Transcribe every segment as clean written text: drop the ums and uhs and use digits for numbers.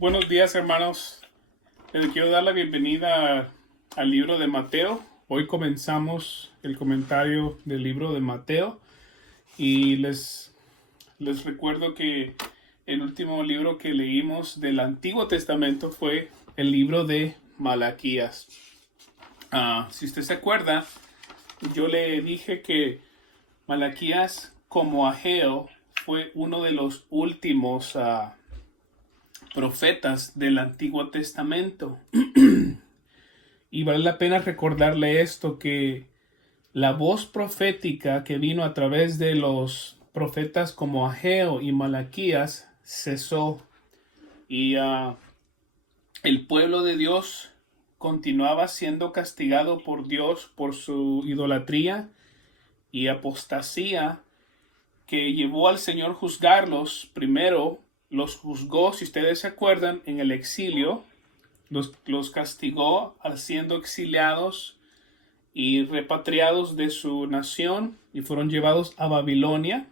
Buenos días, hermanos. Les quiero dar la bienvenida al libro de Mateo. Hoy comenzamos el comentario del libro de Mateo y les recuerdo que el último libro que leímos del Antiguo Testamento fue el libro de Malaquías. Si usted se acuerda, yo le dije que Malaquías, como Ageo, fue uno de los últimos profetas del Antiguo Testamento. Y vale la pena recordarle esto, que la voz profética que vino a través de los profetas como Ageo y Malaquías cesó. Y el pueblo de Dios continuaba siendo castigado por Dios por su idolatría y apostasía, que llevó al Señor juzgarlos. Primero los juzgó, si ustedes se acuerdan, en el exilio. Los castigó al siendo exiliados y repatriados de su nación y fueron llevados a Babilonia,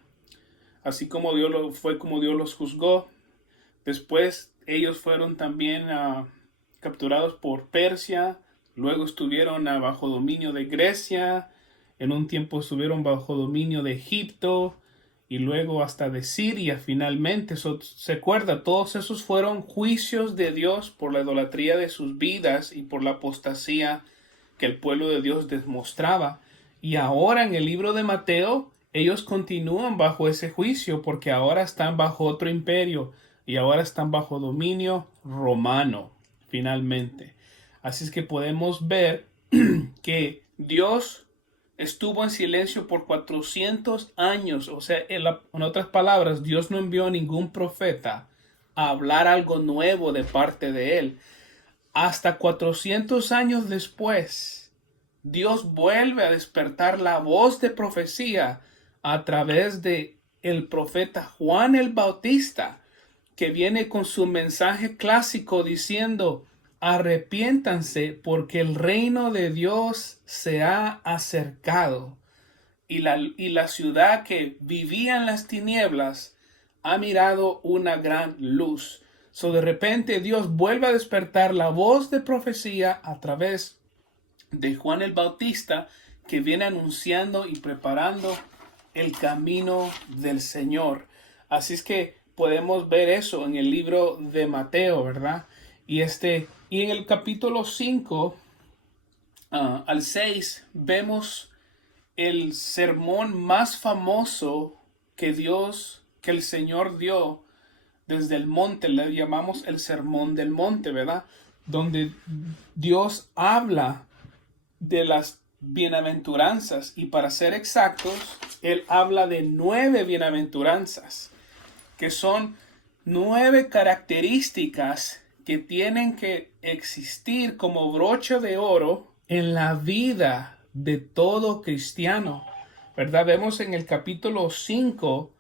así como fue como Dios los juzgó. Después ellos fueron también capturados por Persia, luego estuvieron bajo dominio de Grecia, en un tiempo estuvieron bajo dominio de Egipto y luego hasta de Siria finalmente. Se acuerda, todos esos fueron juicios de Dios por la idolatría de sus vidas y por la apostasía que el pueblo de Dios demostraba. Y ahora en el libro de Mateo, ellos continúan bajo ese juicio porque ahora están bajo otro imperio y ahora están bajo dominio romano, finalmente. Así es que podemos ver que Dios estuvo en silencio por 400 años. O sea, en otras palabras, Dios no envió a ningún profeta a hablar algo nuevo de parte de él. Hasta 400 años después, Dios vuelve a despertar la voz de profecía a través de el profeta Juan el Bautista, que viene con su mensaje clásico diciendo: arrepiéntanse porque el reino de Dios se ha acercado. Y la ciudad que vivía en las tinieblas ha mirado una gran luz. De repente Dios vuelve a despertar la voz de profecía a través de Juan el Bautista, que viene anunciando y preparando el camino del Señor. Así es que podemos ver eso en el libro de Mateo, ¿verdad? Y en el capítulo 5 al 6 vemos el sermón más famoso que el Señor dio desde el monte. Le llamamos el sermón del monte, ¿verdad? Donde Dios habla de las bienaventuranzas, y para ser exactos, Él habla de 9 bienaventuranzas, que son 9 características que tienen que existir como broche de oro en la vida de todo cristiano, ¿verdad? Vemos en el capítulo 5,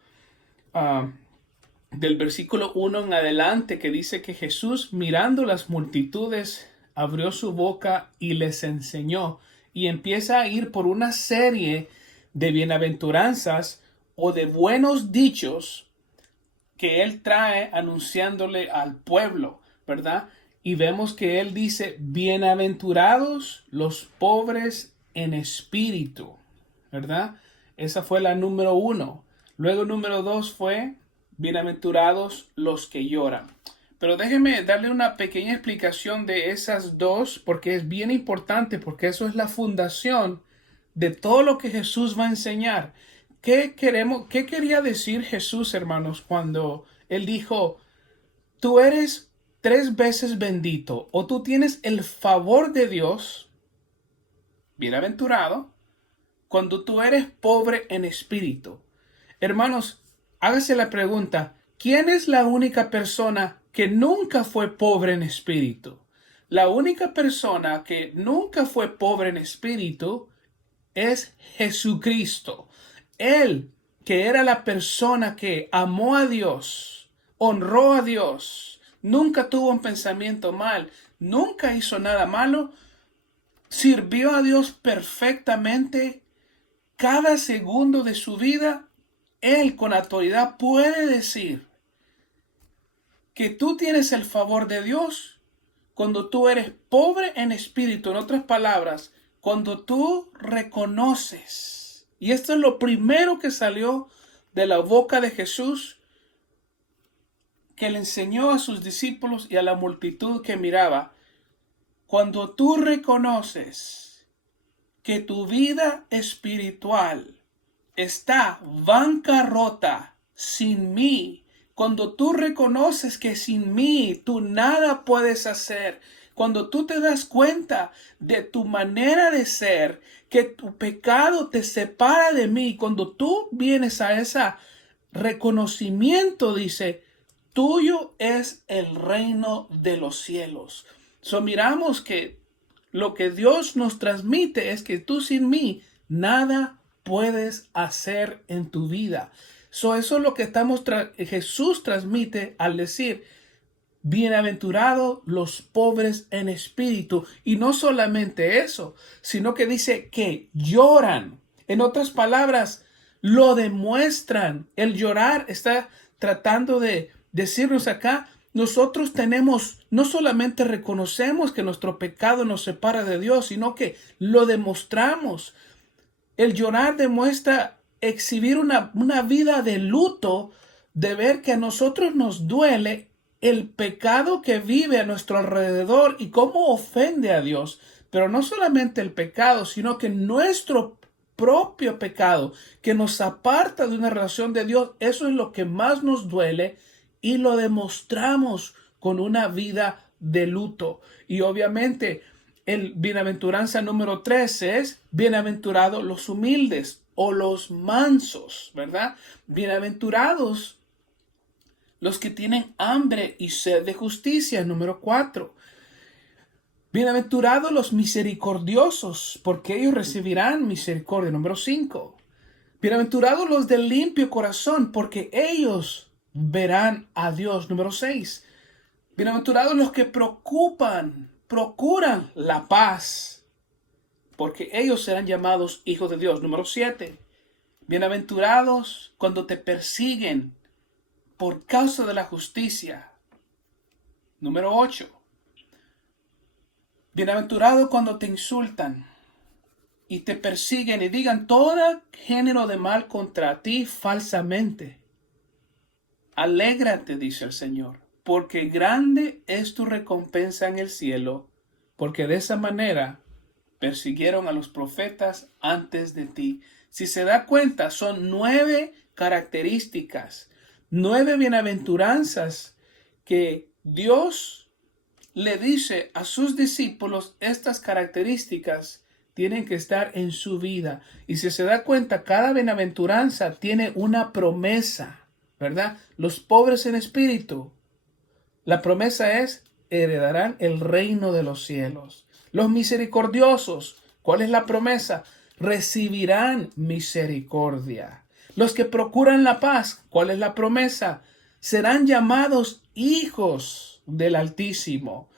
del versículo 1 en adelante, que dice que Jesús, mirando las multitudes, abrió su boca y les enseñó, y empieza a ir por una serie de bienaventuranzas o de buenos dichos que él trae anunciándole al pueblo, ¿verdad? Y vemos que él dice: bienaventurados los pobres en espíritu, ¿verdad? Esa fue la número 1. Luego número 2 fue: bienaventurados los que lloran. Pero déjeme darle una pequeña explicación de esas dos, porque es bien importante, porque eso es la fundación de todo lo que Jesús va a enseñar. ¿Qué quería decir Jesús, hermanos, cuando él dijo: tú eres 3 veces bendito, o tú tienes el favor de Dios, bienaventurado, cuando tú eres pobre en espíritu? Hermanos, hágase la pregunta: ¿quién es la única persona que nunca fue pobre en espíritu? La única persona que nunca fue pobre en espíritu es Jesucristo. Él, que era la persona que amó a Dios, honró a Dios, nunca tuvo un pensamiento mal, nunca hizo nada malo, sirvió a Dios perfectamente cada segundo de su vida. Él con autoridad puede decir: que tú tienes el favor de Dios cuando tú eres pobre en espíritu. En otras palabras, cuando tú reconoces, y esto es lo primero que salió de la boca de Jesús, que le enseñó a sus discípulos y a la multitud que miraba, cuando tú reconoces que tu vida espiritual está bancarrota sin mí, cuando tú reconoces que sin mí tú nada puedes hacer, cuando tú te das cuenta de tu manera de ser, que tu pecado te separa de mí, cuando tú vienes a ese reconocimiento, dice, tuyo es el reino de los cielos. Miramos que lo que Dios nos transmite es que tú sin mí nada puedes hacer en tu vida. Eso es lo que Jesús transmite al decir, bienaventurados los pobres en espíritu. Y no solamente eso, sino que dice que lloran. En otras palabras, lo demuestran. El llorar está tratando de decirnos acá, nosotros no solamente reconocemos que nuestro pecado nos separa de Dios, sino que lo demostramos. El llorar demuestra exhibir una vida de luto, de ver que a nosotros nos duele el pecado que vive a nuestro alrededor y cómo ofende a Dios. Pero no solamente el pecado, sino que nuestro propio pecado que nos aparta de una relación de Dios, eso es lo que más nos duele y lo demostramos con una vida de luto. Y obviamente el bienaventuranza número 13 es bienaventurados los humildes o los mansos, ¿verdad? Bienaventurados los que tienen hambre y sed de justicia, número 4. Bienaventurados los misericordiosos, porque ellos recibirán misericordia, número 5. Bienaventurados los de limpio corazón, porque ellos verán a Dios, número 6. Bienaventurados los que procuran la paz, porque ellos serán llamados hijos de Dios, número 7. Bienaventurados cuando te persiguen por causa de la justicia, número 8. Bienaventurado cuando te insultan y te persiguen y digan todo género de mal contra ti falsamente. Alégrate, dice el Señor, porque grande es tu recompensa en el cielo, porque de esa manera persiguieron a los profetas antes de ti. Si se da cuenta, son 9 características, 9 bienaventuranzas que Dios le dice a sus discípulos. Estas características tienen que estar en su vida. Y si se da cuenta, cada bienaventuranza tiene una promesa, ¿verdad? Los pobres en espíritu, la promesa es, heredarán el reino de los cielos. Los misericordiosos, ¿cuál es la promesa? Recibirán misericordia. Los que procuran la paz, ¿cuál es la promesa? Serán llamados hijos del Altísimo.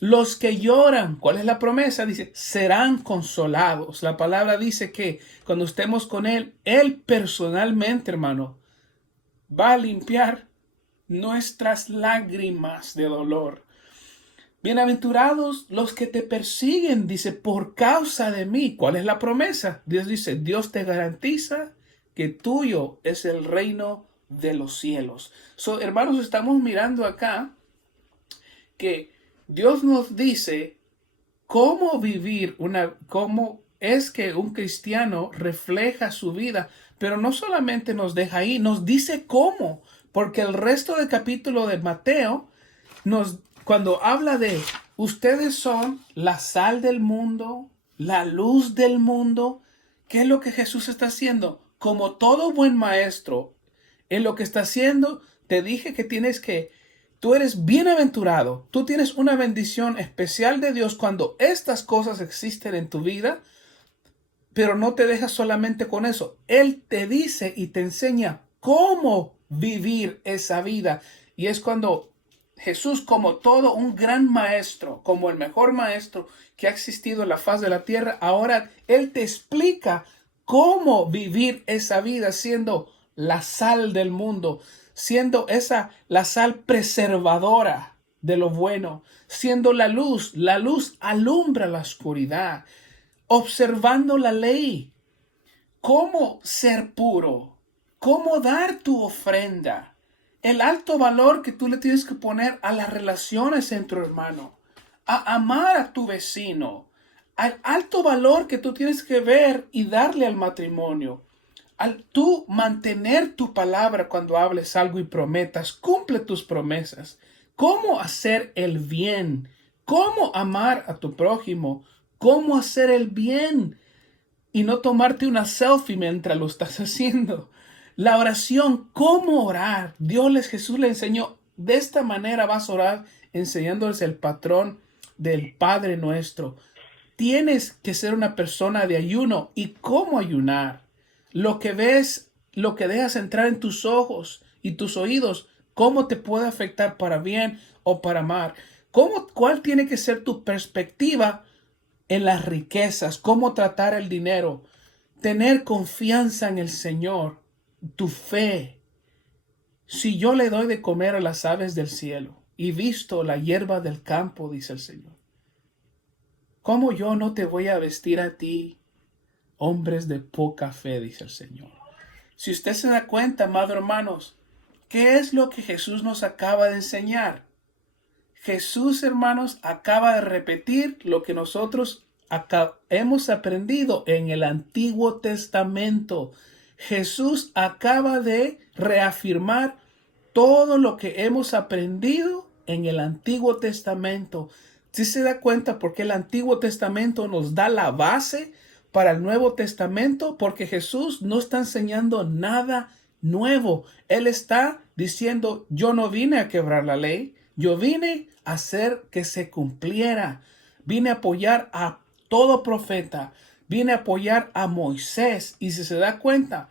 Los que lloran, ¿cuál es la promesa? Dice, serán consolados. La palabra dice que cuando estemos con Él, Él personalmente, hermano, va a limpiar nuestras lágrimas de dolor. Bienaventurados los que te persiguen, dice, por causa de mí. ¿Cuál es la promesa? Dios dice, Dios te garantiza que tuyo es el reino de los cielos. Hermanos, estamos mirando acá que Dios nos dice cómo vivir cómo es que un cristiano refleja su vida, pero no solamente nos deja ahí, nos dice cómo, porque el resto del capítulo de Mateo cuando habla de ustedes son la sal del mundo, la luz del mundo, ¿qué es lo que Jesús está haciendo? Como todo buen maestro, en lo que está haciendo, te dije que tú eres bienaventurado, tú tienes una bendición especial de Dios cuando estas cosas existen en tu vida, pero no te dejas solamente con eso. Él te dice y te enseña cómo vivir esa vida. Y es cuando Jesús, como todo un gran maestro, como el mejor maestro que ha existido en la faz de la tierra, ahora Él te explica cómo vivir esa vida siendo la sal del mundo, siendo la sal preservadora de lo bueno, siendo la luz alumbra la oscuridad, observando la ley, cómo ser puro, cómo dar tu ofrenda, el alto valor que tú le tienes que poner a las relaciones entre hermanos, a amar a tu vecino, al alto valor que tú tienes que ver y darle al matrimonio, al tú mantener tu palabra cuando hables algo y prometas, cumple tus promesas, cómo hacer el bien, cómo amar a tu prójimo, cómo hacer el bien y no tomarte una selfie mientras lo estás haciendo. La oración, cómo orar. Jesús le enseñó, de esta manera vas a orar, enseñándoles el patrón del Padre nuestro. Tienes que ser una persona de ayuno. ¿Y cómo ayunar? Lo que ves, lo que dejas entrar en tus ojos y tus oídos, ¿cómo te puede afectar para bien o para mal? ¿Cuál tiene que ser tu perspectiva en las riquezas? ¿Cómo tratar el dinero? Tener confianza en el Señor, tu fe. Si yo le doy de comer a las aves del cielo y visto la hierba del campo, dice el Señor, ¿cómo yo no te voy a vestir a ti, hombres de poca fe? Dice el Señor. Si usted se da cuenta, amados hermanos, ¿qué es lo que Jesús nos acaba de enseñar? Jesús, hermanos, acaba de repetir lo que nosotros hemos aprendido en el Antiguo Testamento. Jesús acaba de reafirmar todo lo que hemos aprendido en el Antiguo Testamento. ¿Sí se da cuenta por qué el Antiguo Testamento nos da la base para el Nuevo Testamento? Porque Jesús no está enseñando nada nuevo. Él está diciendo, yo no vine a quebrar la ley, yo vine a hacer que se cumpliera. Vine a apoyar a todo profeta, vine a apoyar a Moisés. Y si se da cuenta,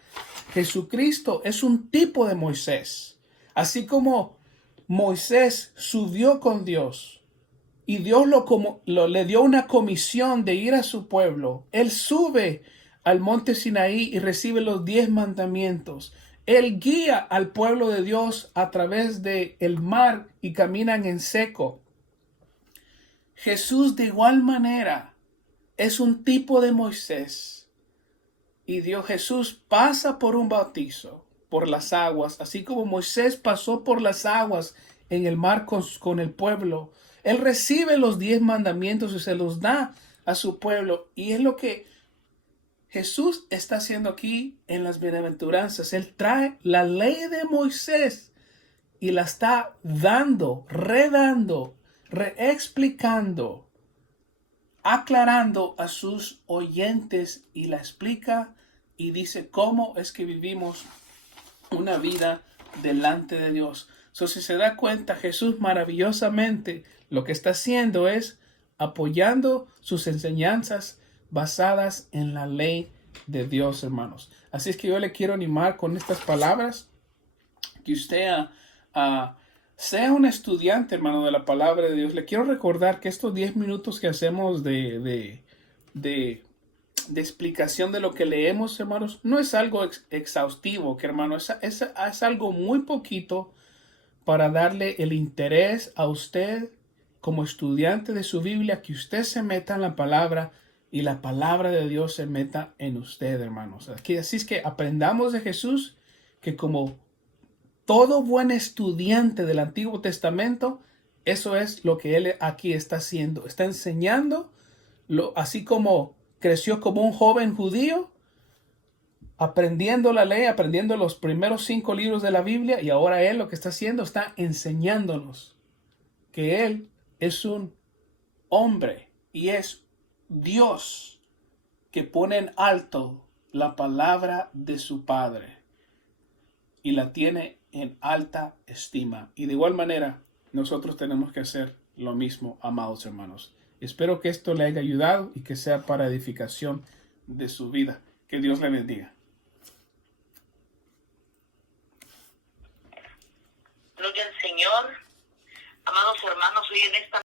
Jesucristo es un tipo de Moisés. Así como Moisés subió con Dios y Dios le dio una comisión de ir a su pueblo, él sube al monte Sinaí y recibe los 10 mandamientos. Él guía al pueblo de Dios a través del mar y caminan en seco. Jesús de igual manera es un tipo de Moisés. Y Jesús pasa por un bautizo, por las aguas, así como Moisés pasó por las aguas en el mar con el pueblo. Él recibe los 10 mandamientos y se los da a su pueblo. Y es lo que Jesús está haciendo aquí en las bienaventuranzas. Él trae la ley de Moisés y la está dando, redando, reexplicando, aclarando a sus oyentes, y la explica y dice cómo es que vivimos una vida delante de Dios. Si se da cuenta, Jesús maravillosamente lo que está haciendo es apoyando sus enseñanzas basadas en la ley de Dios, hermanos. Así es que yo le quiero animar con estas palabras, que usted sea un estudiante, hermano, de la palabra de Dios. Le quiero recordar que estos 10 minutos que hacemos de explicación de lo que leemos, hermanos, no es algo exhaustivo, que hermano, es algo muy poquito para darle el interés a usted como estudiante de su Biblia, que usted se meta en la palabra y la palabra de Dios se meta en usted, hermanos. Así es que aprendamos de Jesús, que como todo buen estudiante del Antiguo Testamento, eso es lo que él aquí está haciendo. Está enseñando, así como creció como un joven judío, aprendiendo la ley, aprendiendo los primeros 5 libros de la Biblia, y ahora él lo que está haciendo, está enseñándonos que él es un hombre y es Dios que pone en alto la palabra de su Padre y la tiene en alta estima. Y de igual manera, nosotros tenemos que hacer lo mismo, amados hermanos. Espero que esto le haya ayudado y que sea para edificación de su vida. Que Dios le bendiga. Gloria al Señor. Amados hermanos, hoy en esta